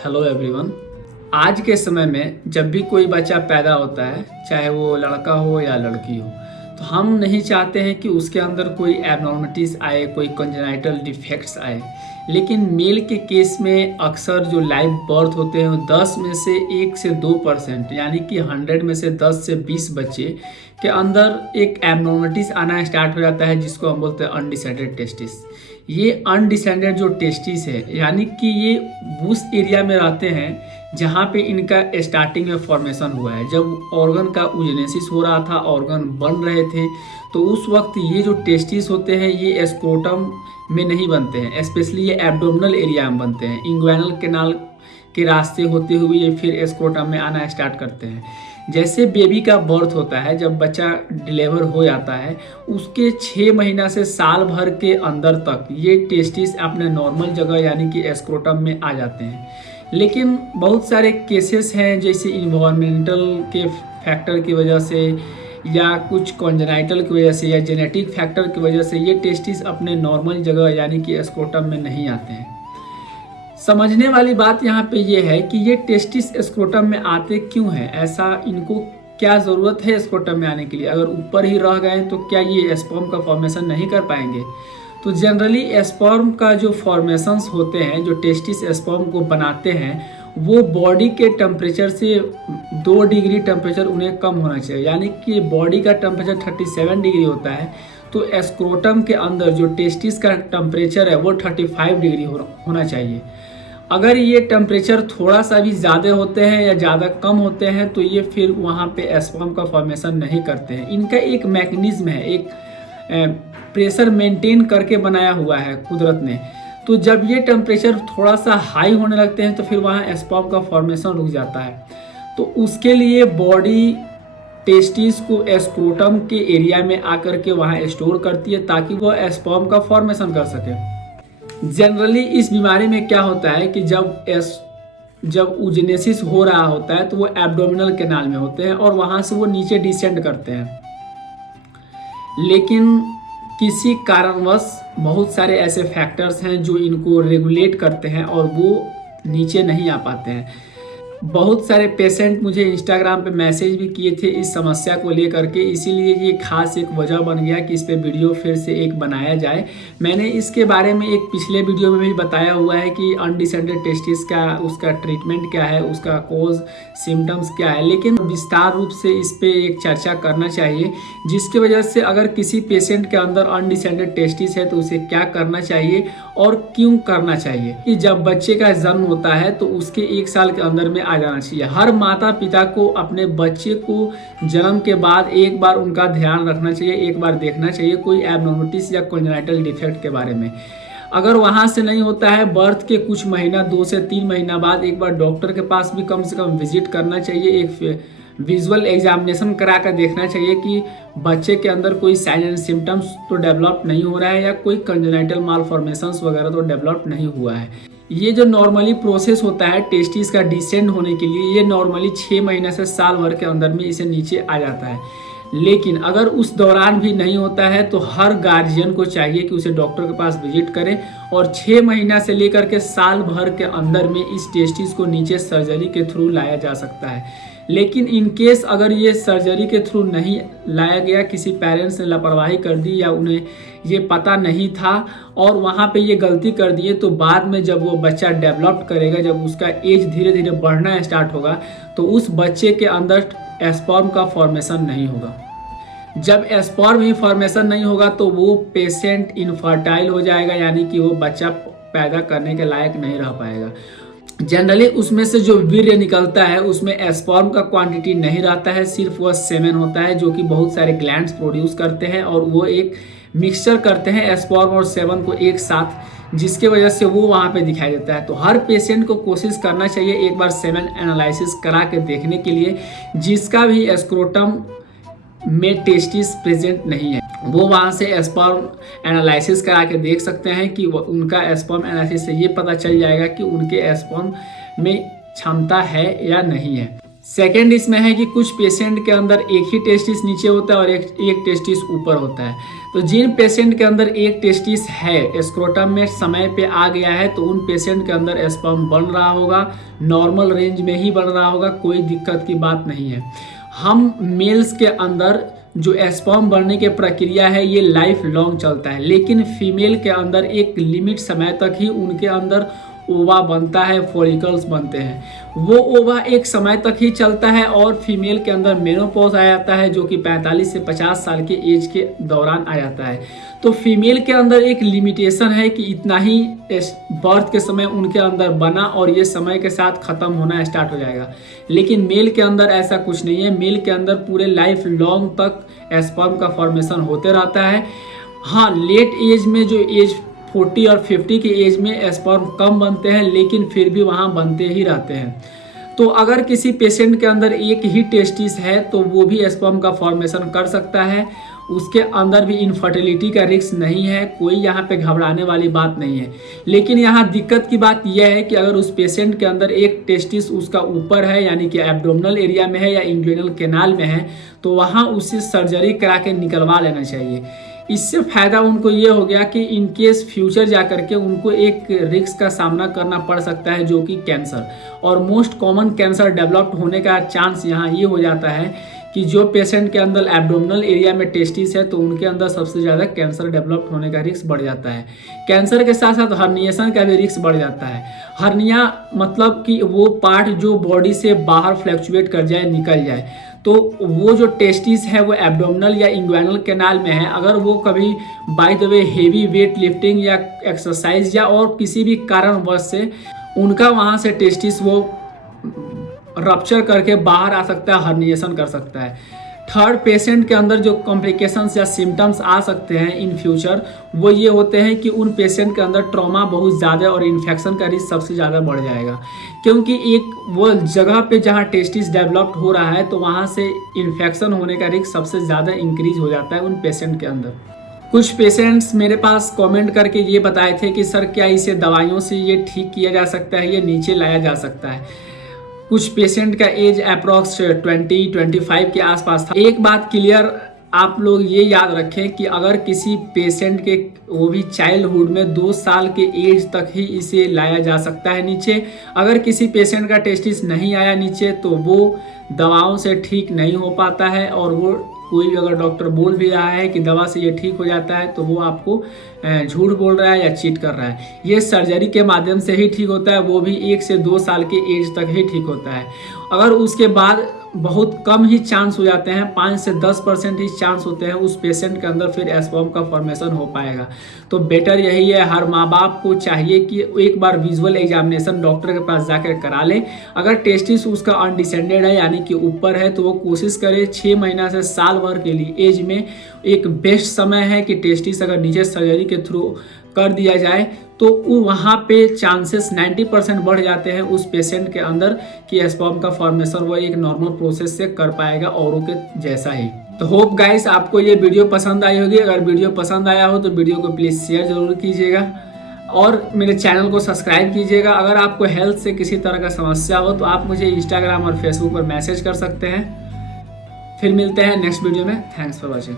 Hello everyone. आज के समय में जब भी कोई बच्चा पैदा होता है, चाहे वो लड़का हो या लड़की हो, तो हम नहीं चाहते हैं कि उसके अंदर कोई एबनॉर्मलिटीज़ आए, कोई कंजेनाइटल डिफेक्ट्स आए। लेकिन मेल के केस में अक्सर जो लाइव बर्थ होते हैं वो 10 में से 1 से 2% यानी कि 100 में से 10 से 20 बच्चे के अंदर एक एबनॉर्मलिटीज़ आना स्टार्ट हो जाता है, जिसको हम बोलते हैं अनडिसाइडेड टेस्टिस। ये अनडिसेंडेड जो टेस्टिस है, यानी कि ये उस एरिया में रहते हैं जहाँ पे इनका स्टार्टिंग में फॉर्मेशन हुआ है। जब ऑर्गन का यूजेनेसिस हो रहा था, ऑर्गन बन रहे थे, तो उस वक्त ये जो टेस्टिस होते हैं ये स्क्रोटम में नहीं बनते हैं, स्पेशली ये एब्डोमिनल एरिया में बनते हैं। इंग्वाइनल कैनाल के रास्ते होते हुए ये फिर स्क्रोटम में आना स्टार्ट करते हैं। जैसे बेबी का बर्थ होता है, जब बच्चा डिलीवर हो जाता है, उसके 6 महीना से साल भर के अंदर तक ये टेस्टिस अपने नॉर्मल जगह यानी कि स्क्रोटम में आ जाते हैं। लेकिन बहुत सारे केसेस हैं, जैसे इन्वायरमेंटल के फैक्टर की वजह से या कुछ कॉन्जेनाइटल की वजह से या जेनेटिक फैक्टर की वजह से ये टेस्टिस अपने नॉर्मल जगह यानी कि स्क्रोटम में नहीं आते हैं। समझने वाली बात यहाँ पे ये है कि ये टेस्टिस स्क्रोटम में आते क्यों हैं, ऐसा इनको क्या ज़रूरत है स्क्रोटम में आने के लिए। अगर ऊपर ही रह गए तो क्या ये स्पर्म का फॉर्मेशन नहीं कर पाएंगे। तो जनरली स्पर्म का जो फॉर्मेशंस होते हैं, जो टेस्टिस स्पर्म को बनाते हैं, वो बॉडी के टेम्परेचर से 2 डिग्री टेम्परेचर उन्हें कम होना चाहिए। यानी कि बॉडी का टेम्परेचर 37 डिग्री होता है, तो स्क्रोटम के अंदर जो टेस्टिस का टेम्परेचर है वो 35 डिग्री होना चाहिए। अगर ये टेम्परेचर थोड़ा सा भी ज़्यादा होते हैं या ज़्यादा कम होते हैं तो ये फिर वहाँ पे स्पर्म का फॉर्मेशन नहीं करते हैं। इनका एक मैकेनिज्म है, एक प्रेशर मेंटेन करके बनाया हुआ है कुदरत ने। तो जब ये टेम्परेचर थोड़ा सा हाई होने लगते हैं तो फिर वहाँ स्पर्म का फॉर्मेशन रुक जाता है। तो उसके लिए बॉडी टेस्टिस को स्क्रोटम के एरिया में आकर के वहाँ स्टोर करती है ताकि वो स्पर्म का फॉर्मेशन कर सके। जनरली इस बीमारी में क्या होता है कि जब यूजेनेसिस हो रहा होता है तो वो एब्डोमिनल कैनाल में होते हैं और वहाँ से वो नीचे डिसेंड करते हैं। लेकिन किसी कारणवश बहुत सारे ऐसे फैक्टर्स हैं जो इनको रेगुलेट करते हैं और वो नीचे नहीं आ पाते हैं। बहुत सारे पेशेंट मुझे इंस्टाग्राम पे मैसेज भी किए थे इस समस्या को लेकर के, इसीलिए ये खास एक वजह बन गया कि इस पे वीडियो फिर से एक बनाया जाए। मैंने इसके बारे में एक पिछले वीडियो में भी बताया हुआ है कि अनडिसेंडेड टेस्टिस का उसका ट्रीटमेंट क्या है, उसका कोज सिम्टम्स क्या है, लेकिन विस्तार रूप से इस पे एक चर्चा करना चाहिए, जिसकी वजह से अगर किसी पेशेंट के अंदर अनडिसेंडेड टेस्टिस है तो उसे क्या करना चाहिए और क्यों करना चाहिए। कि जब बच्चे का जन्म होता है तो उसके 1 साल के अंदर में आ जाना चाहिए। हर माता पिता को अपने बच्चे को जन्म के बाद एक बार उनका ध्यान रखना चाहिए, एक बार देखना चाहिए कोई एबनॉर्मलिटीज या कॉन्जेनाइटल डिफेक्ट के बारे में। अगर वहाँ से नहीं होता है, बर्थ के कुछ महीना 2 से 3 महीना बाद एक बार डॉक्टर के पास भी कम से कम विजिट करना चाहिए। एक विजुअल एग्जामिनेशन करा कर देखना चाहिए कि बच्चे के अंदर कोई साइन एंड सिम्टम्स तो डेवलप नहीं हो रहा है या कोई कंजेनाइटल मालफॉर्मेशंस वगैरह तो डेवलप नहीं हुआ है। ये जो नॉर्मली प्रोसेस होता है टेस्टिस का डिसेंड होने के लिए, ये नॉर्मली 6 महीने से साल भर के अंदर में इसे नीचे आ जाता है। लेकिन अगर उस दौरान भी नहीं होता है तो हर गार्जियन को चाहिए कि उसे डॉक्टर के पास विजिट करें और 6 महीना से लेकर के साल भर के अंदर में इस टेस्टिस को नीचे सर्जरी के थ्रू लाया जा सकता है। लेकिन इन केस अगर ये सर्जरी के थ्रू नहीं लाया गया, किसी पेरेंट्स ने लापरवाही कर दी या उन्हें ये पता नहीं था और वहाँ पे ये गलती कर दिए, तो बाद में जब वो बच्चा डेवलप करेगा, जब उसका एज धीरे धीरे बढ़ना स्टार्ट होगा, तो उस बच्चे के अंदर स्पर्म का फॉर्मेशन नहीं होगा। जब स्पर्म ही फॉर्मेशन नहीं होगा तो वो पेशेंट इनफर्टाइल हो जाएगा, यानी कि वो बच्चा पैदा करने के लायक नहीं रह पाएगा। जनरली उसमें से जो वीर्य निकलता है उसमें स्पर्म का क्वांटिटी नहीं रहता है, सिर्फ वह सेमेन होता है जो कि बहुत सारे ग्लैंड्स प्रोड्यूस करते हैं और वो एक मिक्सचर करते हैं स्पर्म और सेवन को एक साथ, जिसके वजह से वो वहाँ पे दिखाई देता है। तो हर पेशेंट को कोशिश करना चाहिए एक बार सेमेन एनालिसिस करा के देखने के लिए, जिसका भी स्क्रोटम में टेस्टिस प्रेजेंट नहीं है वो वहाँ से स्पर्म एनालिसिस करा के देख सकते हैं कि उनका स्पर्म एनालिसिस से ये पता चल जाएगा कि उनके स्पर्म में क्षमता है या नहीं है। सेकेंड इसमें है कि कुछ पेशेंट के अंदर एक ही टेस्टिस नीचे होता है और एक टेस्टिस ऊपर होता है। तो जिन पेशेंट के अंदर एक टेस्टिस है, स्क्रोटम में समय पे आ गया है, तो उन पेशेंट के अंदर स्पर्म बन रहा होगा, नॉर्मल रेंज में ही बन रहा होगा, कोई दिक्कत की बात नहीं है। हम मेल्स के अंदर जो स्पर्म बनने की प्रक्रिया है ये लाइफ लॉन्ग चलता है, लेकिन फीमेल के अंदर एक लिमिट समय तक ही उनके अंदर ओवा बनता है, फॉलिकल्स बनते हैं। वो ओवा एक समय तक ही चलता है और फीमेल के अंदर मेनोपॉज आ जाता है, जो कि 45 से 50 साल के एज के दौरान आ जाता है। तो फीमेल के अंदर एक लिमिटेशन है कि इतना ही बर्थ के समय उनके अंदर बना और ये समय के साथ ख़त्म होना स्टार्ट हो जाएगा। लेकिन मेल के अंदर ऐसा कुछ नहीं है। मेल के अंदर पूरे लाइफ लॉन्ग तक स्पर्म का फॉर्मेशन होते रहता है। हाँ, लेट एज में जो एज 40 और 50 की एज में स्पर्म कम बनते हैं, लेकिन फिर भी वहाँ बनते ही रहते हैं। तो अगर किसी पेशेंट के अंदर एक ही टेस्टिस है तो वो भी स्पर्म का फॉर्मेशन कर सकता है, उसके अंदर भी इनफर्टिलिटी का रिस्क नहीं है, कोई यहाँ पे घबराने वाली बात नहीं है। लेकिन यहाँ दिक्कत की बात यह है कि अगर उस पेशेंट के अंदर एक टेस्टिस उसका ऊपर है, यानी कि एब्डोमिनल एरिया में है या इंग्वाइनल कैनाल में है, तो वहाँ उसे सर्जरी करा के निकलवा लेना चाहिए। इससे फ़ायदा उनको ये हो गया कि इन केस फ्यूचर जा करके उनको एक रिस्क का सामना करना पड़ सकता है, जो कि कैंसर, और मोस्ट कॉमन कैंसर डेवलप्ड होने का चांस यहाँ ये हो जाता है कि जो पेशेंट के अंदर एब्डोमिनल एरिया में टेस्टिस है तो उनके अंदर सबसे ज़्यादा कैंसर डेवलप्ड होने का रिस्क बढ़ जाता है। कैंसर के साथ साथ हर्निएशन का भी रिस्क बढ़ जाता है। हर्निया मतलब कि वो पार्ट जो बॉडी से बाहर फ्लैक्चुएट कर जाए, निकल जाए। तो वो जो टेस्टिस है वो एब्डोमिनल या इंग्वाइनल कैनाल में है, अगर वो कभी by the way heavy weight lifting या एक्सरसाइज या और किसी भी कारणवश से उनका वहाँ से टेस्टिस वो रप्चर करके बाहर आ सकता है, हर्निएशन कर सकता है। थर्ड, पेशेंट के अंदर जो कॉम्प्लिकेशंस या सिम्टम्स आ सकते हैं इन फ्यूचर, वो ये होते हैं कि उन पेशेंट के अंदर ट्रॉमा बहुत ज़्यादा और इन्फेक्शन का रिस्क सबसे ज़्यादा बढ़ जाएगा, क्योंकि एक वो जगह पे जहाँ टेस्टिस डेवलप्ड हो रहा है तो वहाँ से इन्फेक्शन होने का रिस्क सबसे ज़्यादा इंक्रीज हो जाता है उन पेशेंट के अंदर। कुछ पेशेंट्स मेरे पास कमेंट करके ये बताए थे कि सर क्या इसे दवाइयों से ये ठीक किया जा सकता है, ये नीचे लाया जा सकता है। कुछ पेशेंट का एज अप्रॉक्स 20-25 के आसपास था। एक बात क्लियर आप लोग ये याद रखें कि अगर किसी पेशेंट के, वो भी चाइल्डहुड में 2 साल के एज तक ही इसे लाया जा सकता है नीचे। अगर किसी पेशेंट का टेस्टिस नहीं आया नीचे तो वो दवाओं से ठीक नहीं हो पाता है, और वो कोई भी अगर डॉक्टर बोल भी रहा है कि दवा से ये ठीक हो जाता है तो वो आपको झूठ बोल रहा है या चीट कर रहा है। ये सर्जरी के माध्यम से ही ठीक होता है, वो भी 1 से 2 साल के एज तक ही ठीक होता है। अगर उसके बाद बहुत कम ही चांस हो जाते हैं, 5 से 10% ही चांस होते हैं उस पेशेंट के अंदर फिर स्पर्म का फॉर्मेशन हो पाएगा। तो बेटर यही है, हर माँ बाप को चाहिए कि एक बार विजुअल एग्जामिनेशन डॉक्टर के पास जाकर करा ले। अगर टेस्टिस उसका अनडिसेंडेड है यानी कि ऊपर है तो वो कोशिश करे 6 महीना से साल भर के लिए एज में एक बेस्ट समय है कि टेस्टिस अगर नीचे सर्जरी के थ्रू कर दिया जाए तो वहाँ पे चांसेस 90% बढ़ जाते हैं उस पेशेंट के अंदर कि स्पर्म का फॉर्मेशन वो एक नॉर्मल प्रोसेस से कर पाएगा औरों के जैसा ही। तो होप गाइस आपको ये वीडियो पसंद आई होगी। अगर वीडियो पसंद आया हो तो वीडियो को प्लीज़ शेयर जरूर कीजिएगा और मेरे चैनल को सब्सक्राइब कीजिएगा। अगर आपको हेल्थ से किसी तरह का समस्या हो तो आप मुझे इंस्टाग्राम और फेसबुक पर मैसेज कर सकते हैं। फिर मिलते हैं नेक्स्ट वीडियो में। Thanks for watching.